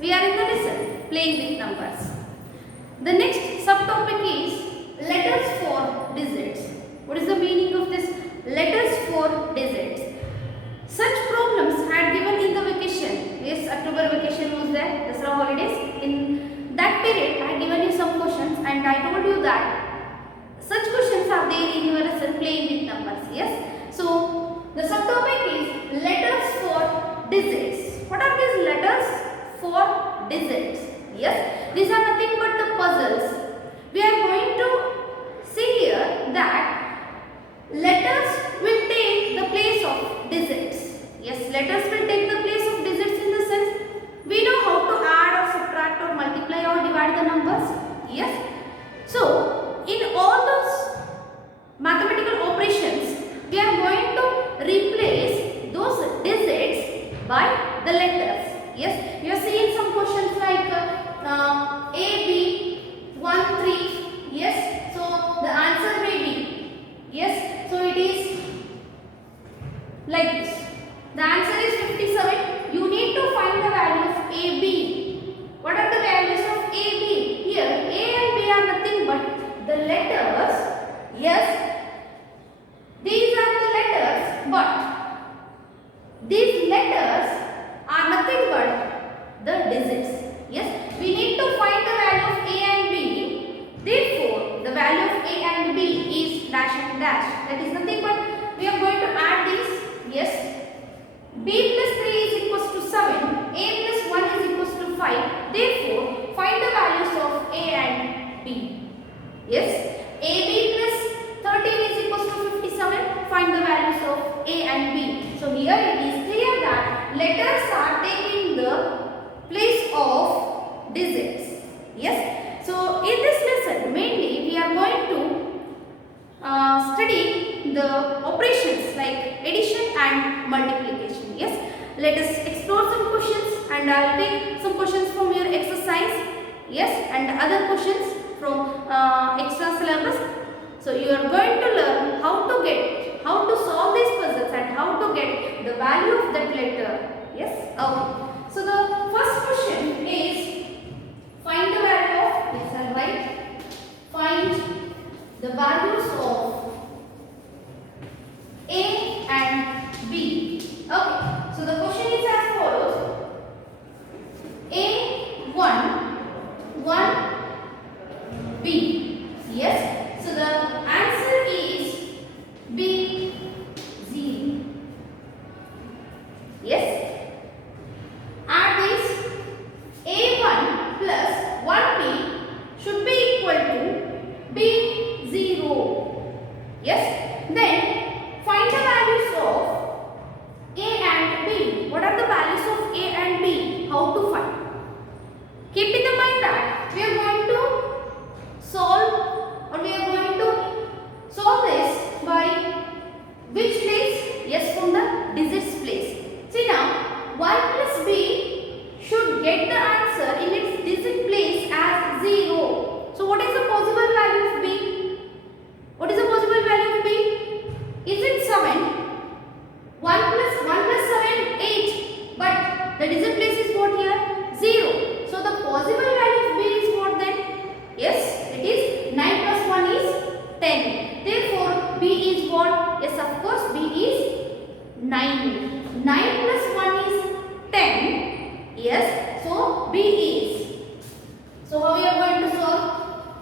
We are in the lesson playing with numbers. The next subtopic is letters for digits. What is the meaning of this? Letters for digits. Such problems had given in the vacation. Yes, October vacation was there, Dasara holidays. In that period, I had given you some questions and I told you that such questions are there in your lesson playing with numbers. Yes. So, the subtopic is letters for digits. What are these letters for digits? Yes, these are nothing but the puzzles. We are going to see here that letters will take the place of digits. Yes, letters will take the place of digits in the sense we know how to add or subtract or multiply or divide the numbers. Yes. So, in all those mathematical operations, we are going to replace those digits by the letters. Yes, you are seeing some questions like A, B, 1, 3. Yes, so the answer may be, yes, so it is like this. The answer is 57. You need to find the value of A, B. What are the values of A, B? Here, A and B are nothing but the letters. Yes, these are the letters, but these letters are nothing but the digits. Yes, we need to find the value of A and B. Therefore, the value of A and B is dash and dash. That is nothing but we are going to add these. Yes, B plus 3 is equals to 7. A plus 1 is equals to 5. Therefore, find the values of A and B. Yes, AB plus 13 is equals to 57. Find the values of A and B. So here it is clear that letters are taking the place of digits. Yes. So in this lesson mainly we are going to study the operations like addition and multiplication. Yes. Let us explore some questions and I will take some questions from your exercise. Yes, and other questions from extra syllabus. So you are going to learn how to solve these puzzles and how to get the value of that letter. Yes. Okay. So the first question is find the value of, yes, I write, find the values of A and B. Okay. So the question is as follows. A 1 B. Yes. So the answer is B 0. Yes. Add this. A1 plus 1B should be equal to B0. Yes. Then find the values of A and B. What are the values of A and B? How to find? Keep in mind that we are going to solve or we are going to solve this by which place? Yes, from the digits place. See now, 1 plus B should get the answer in its digit place as 0. So what is the possible value of B? What is the possible value of B? Is it 7? 1 plus 7, 8. But the digit place is what here? 0. So the possible value of B is what then? Yes, it is 9 plus 1 is 10. Therefore, B is what? Yes, of course, B is 9. 9 plus 1 is 10. Yes, so B is. So how we are going to solve?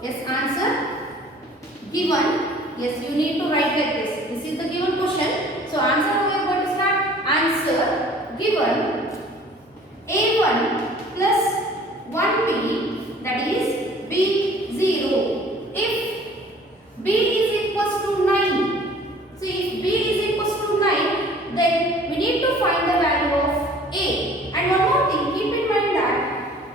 Yes, answer given. Yes, you need to write like this. This is the given question. So answer how we are going to start? Answer given A1 plus 1B, that is B0. If B is equals to 9, so if B is equals to 9, then we need to find the value of A. And one more thing, keep in mind that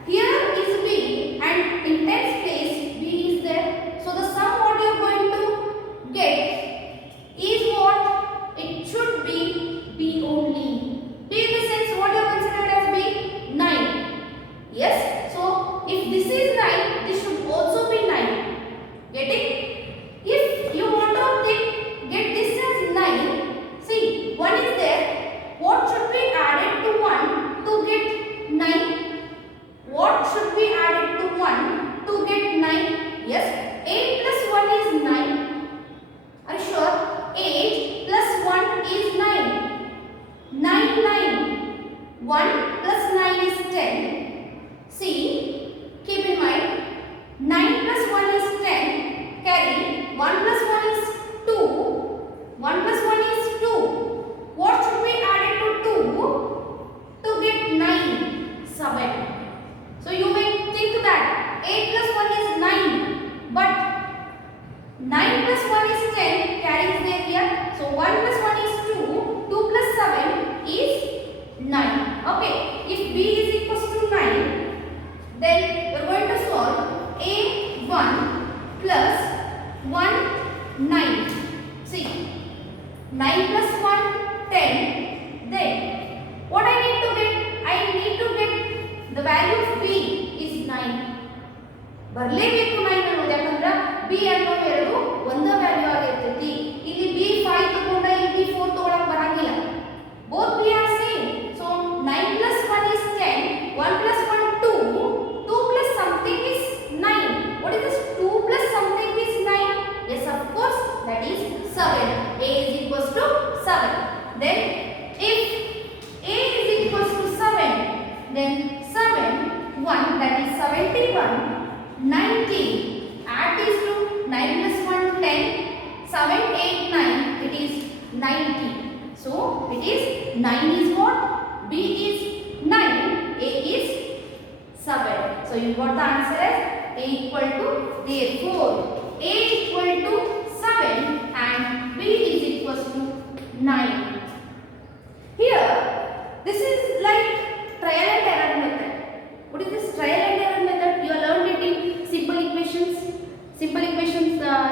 here is B and in tens place B is there. So the sum what you are going to get is what? It should be B only. Do you get the sense what 1 plus 9 is 10. See, keep in mind 9 plus 1 is 10. Carry 1 plus 1 is 2. 1 plus 1 is 2. What should we add it to 2 to get 9? 7. So you may think that 8 plus 1 is 9. But 9 plus 1 is 10. Carry is there here. So 1 plus 1 is 2. 2 plus 7 is 9. Okay. If b is equals to 9, then we are going to solve a1 plus 1 9. See, 9 plus 1 10. Then what I need to get? I need to get the value of b is 9. ಬರಲೇಬೇಕು 9 ಅನ್ನೋದು, ಯಾಕಂದ್ರೆ b ಅನ್ನೋದು ಎರಡು ಒಂದೇ value ಆಗಿರ್ತೈತಿ. ಇಲ್ಲಿ b 5 ತಗೊಂಡ ಇಲ್ಲಿ b 4 ತಗೊಳಕ್ ಬರಂಗಿಲ್ಲ. both b are same. So 9 plus 1 is 10. 1 plus 1 2. 2 plus something is 9. What is this? 2 plus something is 9. Yes, of course, that is 7. A is equals to 7. Then if A is equals to 7, then 7 1, that is 71. 90. Add these two. 9 plus 1 10. 7 8 9. It is 90. So it is 9 is what? B is 9. A is 7. So you got the answer as A equal to, therefore A equal to 7 and B is equals to 9. Here this is like trial and error method. What is this trial and error method? You have learned it in simple equations,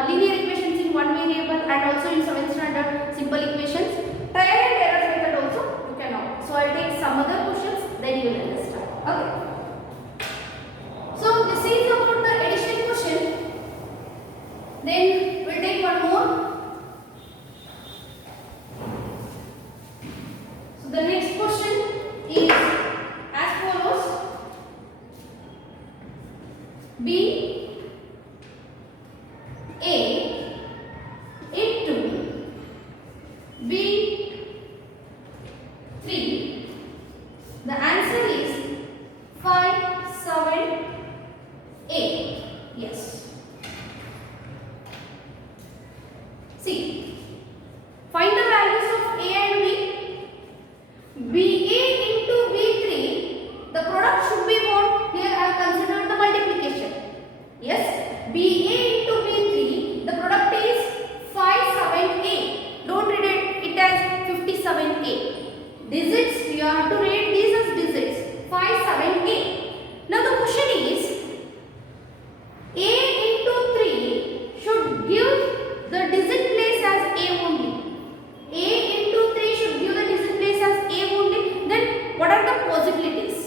linear equations in one variable, and also in 7th standard simple equations. Trial and error method also you can know. So I will take some other questions, then you will understand. Okay. So this is about the addition question. Then we will take one more. So the next question is as follows. B A into B 3. The answer is 5 7 8. Yes. See, find the values of A and B. BA into B3, the product should be what? Here I have considered the multiplication. Yes, BA into B3, the product is 57A. Don't read it as 57A. Digits, you have to read these as digits. 57A. Now the question is, A into 3 should give the digit place as A only. A into 3 should give the digit place as A only. Then what are the possibilities?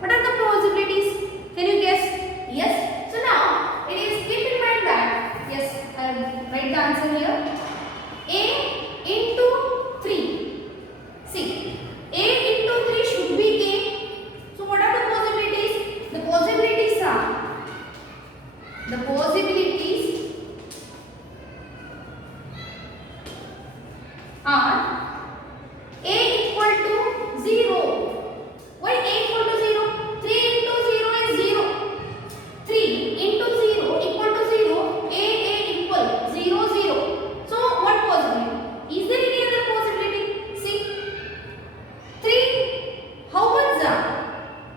What are the possibilities? Can you guess? Yes. So now it is, keep in mind that, yes, I will write the answer here. A into 3. See, A into 3 should be A. So what are the possibilities? The possibilities are A equal to 0. Why A equal to 0? 3 into 0 is 0. 3 into 0 equal to 0. A equal 0 0. So what possibility? Is there any other possibility? See, 3 how much are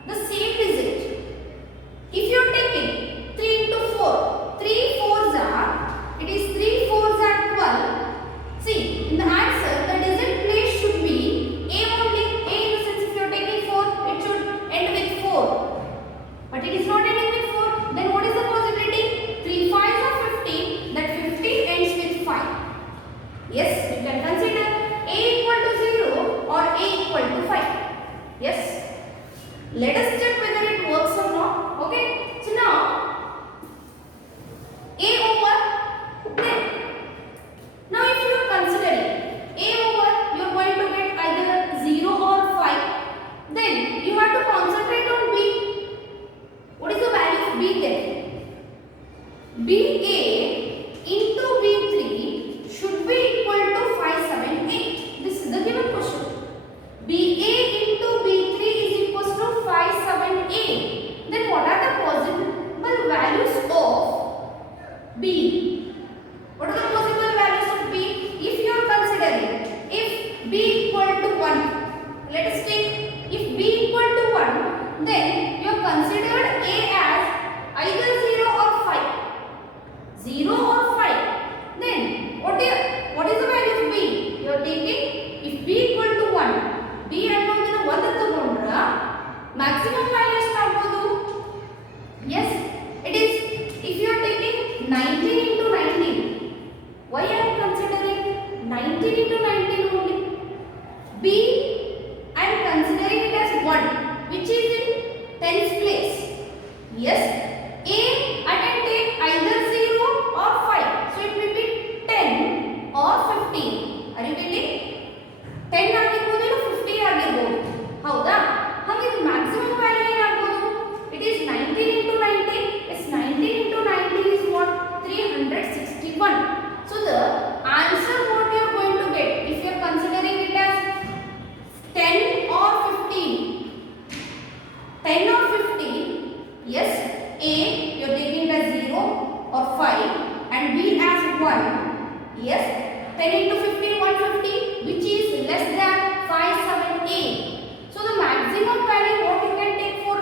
the same digit? If you are taking 3 into 4, 3 4s are, it is 3 4s are 12. See, in the answer the digit place should be A only. A in the sense, if you are taking 4, it should end with 4. But it is not ending with 4. Then what is the possibility? 3 5s are 15. That 15 ends with 5. Yes, you can consider A equal to 0 or A equal to 5. Yes. Let us check whether it works or not. Okay. So now A over, then now if you are considering A over, you are going to get either 0 or 5. Then you have to concentrate on B. What is the value of B then? BA into B3 should be equal to 5 7 8. This is the given question. BA into B. What are the possible values of B? If you are considering, if B equal to 1, let us take, if B equal to 1, then you have considered A as either 0 or 5. 0 or 5. Then what is the value of B? You are taking, if B equal to 1, B ಅನ್ನೋದನ್ನ 1 ತಗೊಂಡ್ರ maximum value ಎಷ್ಟಾಗಬಹುದು? Yes, it is, if you are taking 19 into 19. Why I am considering 19 into 19 only? B, I am considering it as 1, which is in tens place. Yes, A, I can take either 0 or 5. So it will be 10 or 15. Are you getting? 10 ಆಗಿರಬಹುದು, 50 ಆಗಿರಬಹುದು. ಹೌದಾ? ಹಾಗೆ maximum value ಏನಾಗಬಹುದು? It is 19 into 19. Yes, 19 into 19 is what? 361. So the answer what you are going to get, if you are considering it as 10 or 15, 10 or 15, yes, A you are taking it as 0 or 5 and B as 1. Yes, 10 into 15, 150, which is less than 578. So the maximum value what you can take for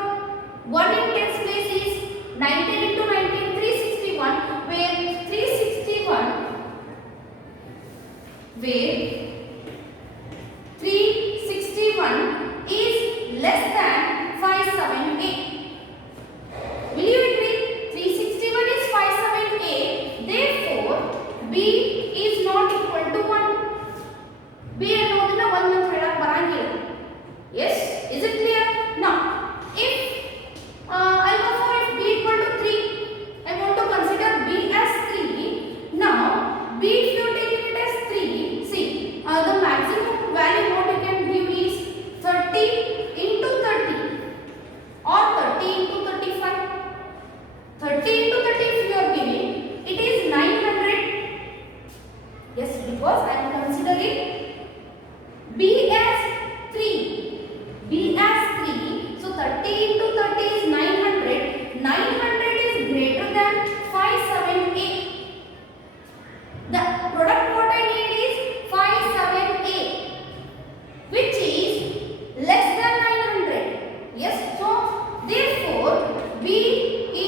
1 in tens place is 19 into 19, 361, where 361 is less than 578. Will you agree? 361 is 578. Therefore, B is not equal to 1. B ಅನ್ನೋದನ್ನ 1 ಅಂತ ಹೇಳಕ್ ಬರಂಗಿಲ್ಲ. Yes, is it clear? Now, if I'll go for if B equal to 3, I want to consider B as 3. Now, B if you take it as 3, see, the maximum value what you can give is 30 into 30 or 30 into 35. 30 into 30 if you are giving, it is 900. Yes, because I am considering B as 3. B as 3. So 30 into 30 is 900. 900 is greater than 578. The product what I need is 578, which is less than 900. Yes, so therefore B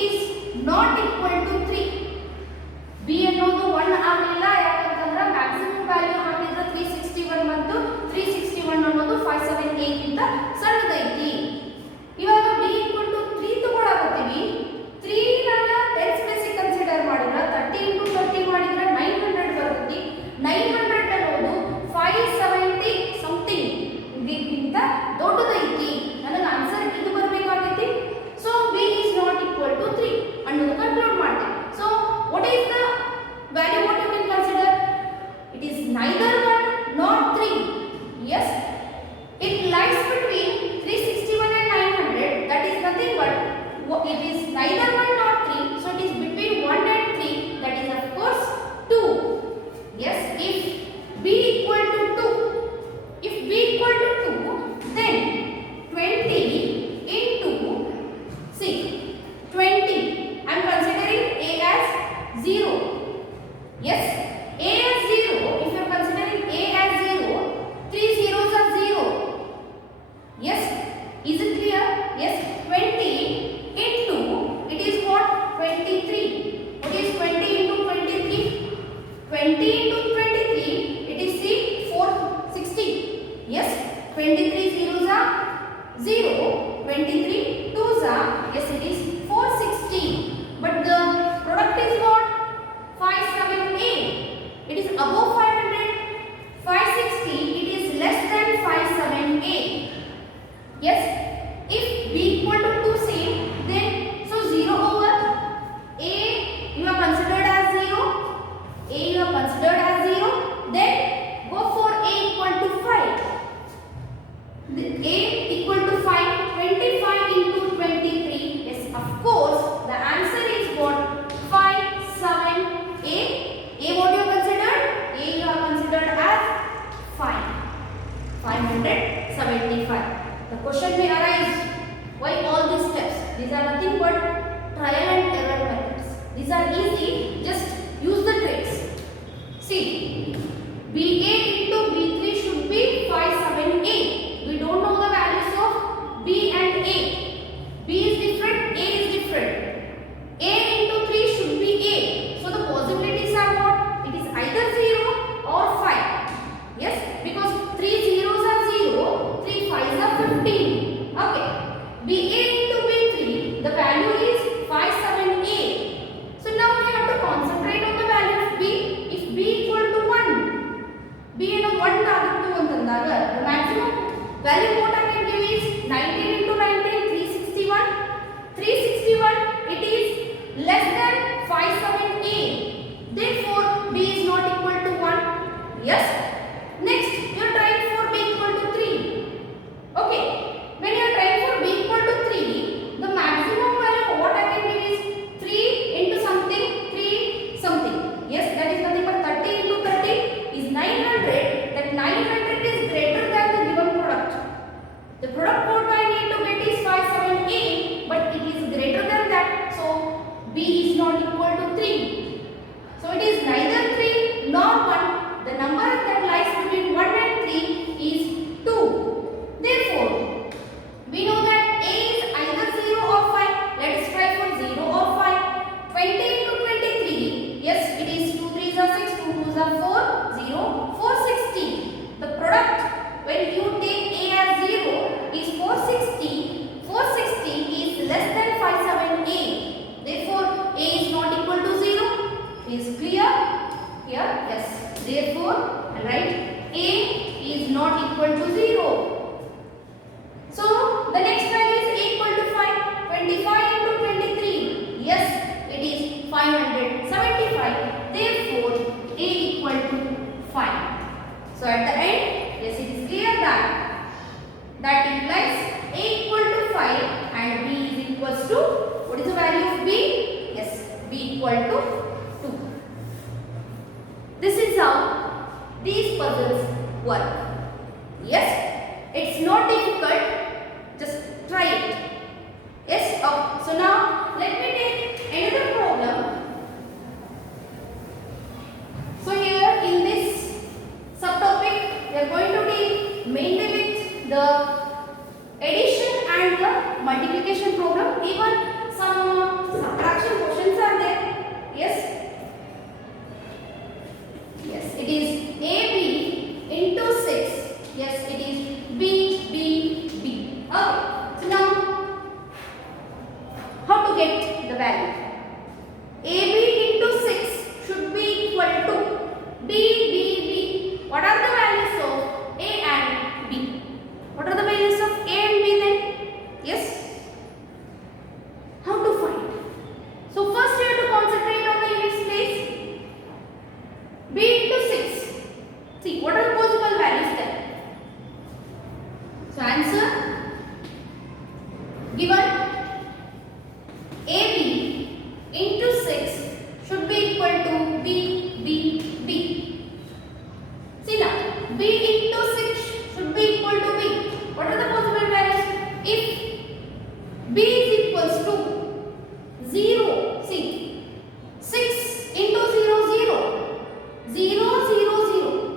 is not equal to 3. B ಅನ್ನೋದು 1 ಆಗಲಿಲ್ಲ, ಯಾಕಂತಂದ್ರೆ maximum value ಹಾಕಿದ್ರೆ 361 ಬಂತು. 361 ಅನ್ನೋದು 578 ಗಿಂತ ಸಣ್ಣದೈತಿ. ಇವಾಗ B equal to 3 ತಗೊಳ್ಳಾಕತ್ತೀವಿ. 3 ನಾಗ tense place consider ಮಾಡಿದ್ರೆ 30 into 30 ಮಾಡಿದ್ರೆ 900 ಬರುತ್ತೆ. 900 ಅನ್ನೋದು 570 ಸಮಥಿಂಗ್ ಗಿಂತ ದೊಡ್ಡದೈತಿ. ನನಗೆ ಆನ್ಸರ್ ಇದು ಬರಬೇಕಾಗೈತಿ. So B is not equal to 3 ಅನ್ನೋದು ಕನ್ಕ್ಲೂಡ್ ಮಾಡ್ತೀನಿ. So what is the value what you can consider? It is neither 1 nor 3. Yes, it lies between 361 and 900. That is nothing but it is neither 1 nor 3. So it is between 1 and 3. That is of course 2. Yes, if B equal to 2, if B equal to 2, then 20 into, see, 20. I am considering A as 0. Yes, A as 0. If you are considering A as 0, 3 zeros are 0. Yes, is it clear? Yes, 20 into, it is what? 23. What is 20 into 23? 20 into 23, it is see 460. Yes, 23 zeros are 0. 23 twos are, yes, it is 460. But the product is what? 578. It is above 500. 560, it is less than 578. Yes, if B equal to 2 same, then so 0 over A you have considered as 0. A you have considered as 0. Then go for A equal to 5. A equal to 5. 25 into 23. Yes, of course, the answer is what? 578. A what you have considered? A you have considered as 5. 575. The question may arise, why all these steps? These are nothing but trial and error methods. These are easy. Just use the tricks. See, B8 into B3 should be 578. We don't know the values of B and A. B is different, A is different. A into 3 should be A. So the possibilities are what? It is either 0 or 5. Yes, because 3 zeros are 0, 3 5s are 15. Okay. B8 into B3, the value is 578. So now we have to concentrate on the value of B. If B equal to 1, B and 1 target to antandaaga, the maximum value what I can give is 19 into 19, 361. 361, it is less than 578. Therefore, B is not equal to 1. Yes. Next, you are trying for B equal to 3. Okay. When you are trying for B equal to 3, the maximum value what I can give is 3 into something, 3 something. Yes, that is nothing but 30 into 30 is 900. That 900 is greater than the given product. The product what I need to get is 578, but it is greater than that. So, B is not equal to 3. So, it is neither 3 nor 1. The number that lies between 1 and 3 is 2. Therefore, we know that A is either 0 or 5. Let us try for 0 or 5. 20 into 23. Yes, it is 2 3s are 6, 2 2s are 4, 0, 460. The product when you take A as 0 is 460. 460 is less than 578. Therefore, A is not equal to 0. Is clear? Here? Yes. Therefore, write A is not equal to 0. So, the next value is A equal to 5. 25 into 23. Yes, it is 575. Therefore, A equal to 5. So, at the end, yes, it is clear that implies A equal to 5 and B is equals to, what is the value of B? Yes, B equal to 2. This is how these puzzles work. Yes, it's not difficult. Just try it. Yes. Okay. So now let me take another problem. So here in this subtopic, we are going to deal mainly with the addition and the multiplication problem. Even some subtraction questions are there. Yes. Yes, it is AB into 6. Yes, it is B. Okay. So now, how to get the value? AB into 6 should be equal to B. What are the values of A and B? What are the values of A and B then? Yes. How to find? So first you have to concentrate on the units place. B into 6. See, what are the possible values then? So answer given AB into 6 should be equal to B. See now, B into 6 should be equal to B. What are the possible values? If B is equals to 0, see, 6 into 0, 0,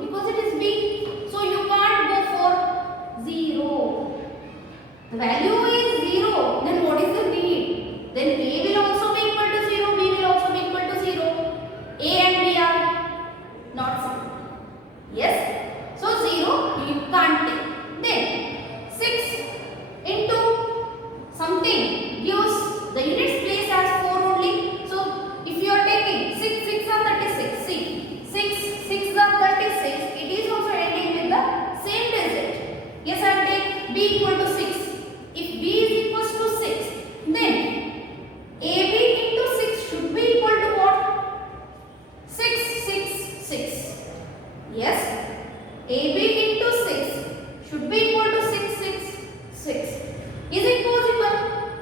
because it is B, so you can't go for 0. The value is 0, then what is the B? Then A will also be equal to 0, B will also be equal to 0. A and B are not same. Yes? So 0 you can't take. Then 6 into something gives the units place as 4 only. So if you are taking 6 are 36. See, 6 are 36. It is also ending with the same digit. Yes, I will take B equal to 6. If B is equals to 6, then AB into 6 should be equal to what? 6. Yes, AB into 6 should be equal to 6. Is it possible?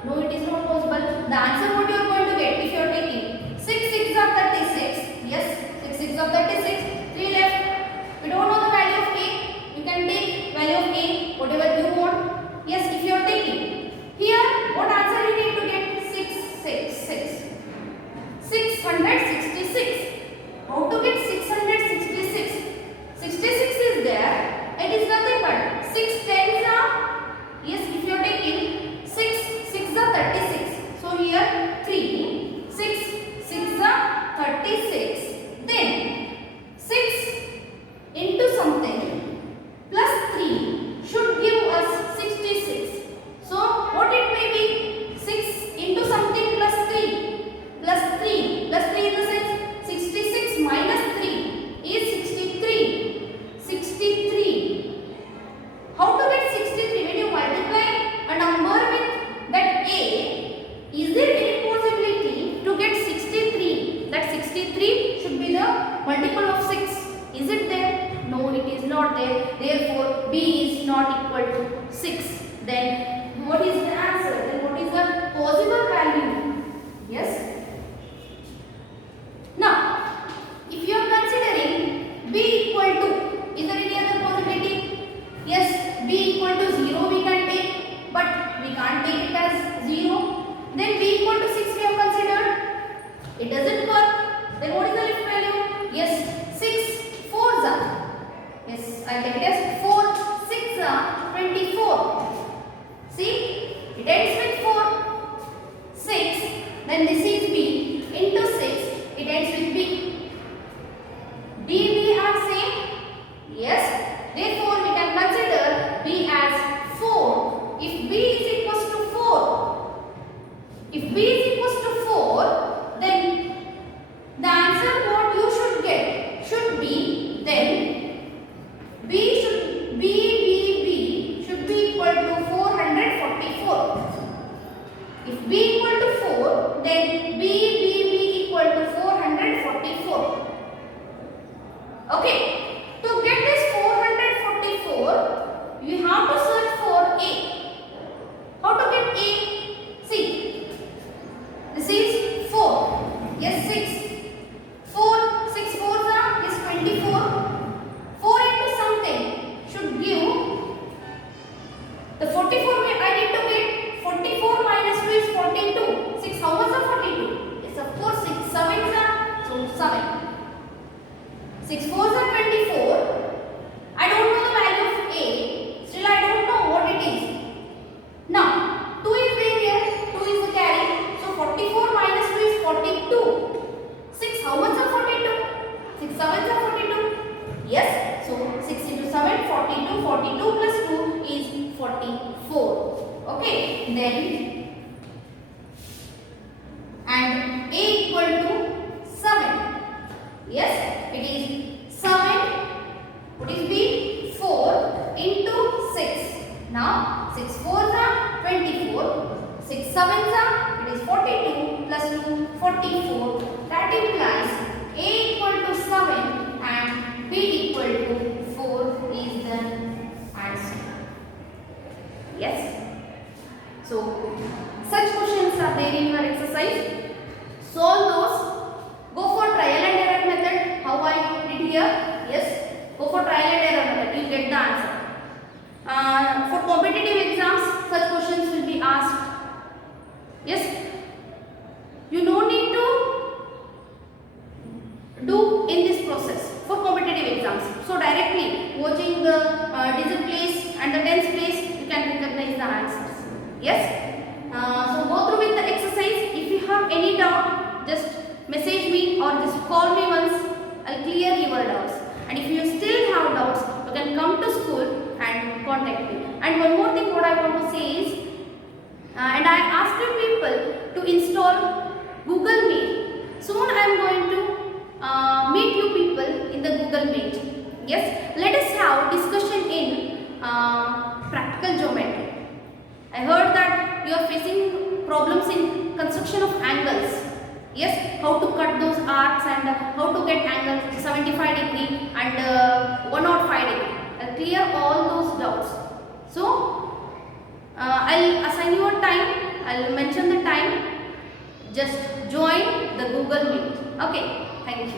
No, it is not possible. The answer what you are going to get if you are taking 6 are 36. Yes, 6 are 36. 3 left. We don't know the value of A. You can take value of A whatever you want. Yes, if you are taking here, what answer you need to get? 6. 6 Then what is the answer? Then what is the possible value? Yes. Now, if you are considering b equal to, is there any other possibility? Yes, b equal to 0 we can take, but we can't take it as 0. Then b equal to 6 we have considered. It doesn't work. Then what is the lift value? Yes, 6 4s are. Yes, I take it as 4 6 are 24. See, it ends with 4 6. Then this is b into 6. It ends with b. We have same. Yes. Therefore, we can consider b as 4. If b is equals to 4, if b is equals to 4, then the answer what you should get should be then b should be equal to 444. If b equal to 4, then b equal to 444. Okay. To get this 444, you have to search for a. How to get a? See, this is 4. Yes, 6. 4, 6 4s are is 24. 4 into something should give the 44. I need to get 44 minus 2 is 42. 6 how much are 42? Yes, of course 6 7s are so 7. 6 4s are 24. I don't know the value of a. Still I don't know what it is. Now 2 is there here. 2 is the carry. So 44 minus 2 is 42. 6 how much are 42? 6 7s are 42. Yes. So 6 into 7 42. 42 plus 2 is 44. Okay. Then and a equal to 7. Yes. It is 7. What is b? 4 into 6. Now 6 4s are 24. 6 7s are, it is 42 plus 2 44. That implies a equal to 7 and b equal to 4 is the answer. Yes. So such questions are there in your exercise. Solve those. Go for trial and error method. How I did here? Yes. Go for trial and error method. You get the answer. For competitive exams, such questions will be asked. Yes. You don't need to do in this process for competitive exams. So directly watching the digit place and the tens place, you can recognize the answers. Yes. So go through with the exercise. If you have any doubt, just message me or just call me once. I'll clear your doubts. And if you still have doubts, you can come to school and contact me. And one more thing what I want to say is, and I asked you people to install Google Meet. Soon I am going to meet you people in the Google Meet. Yes, let us have discussion in practical geometry. I heard that you are facing problems in construction of angles. Yes, how to cut those arcs and how to get angles 75 degree and 105 degree. I'll clear all those doubts. So, I'll assign you a time. I'll mention the time. Just join the Google Meet. Okay, thank you.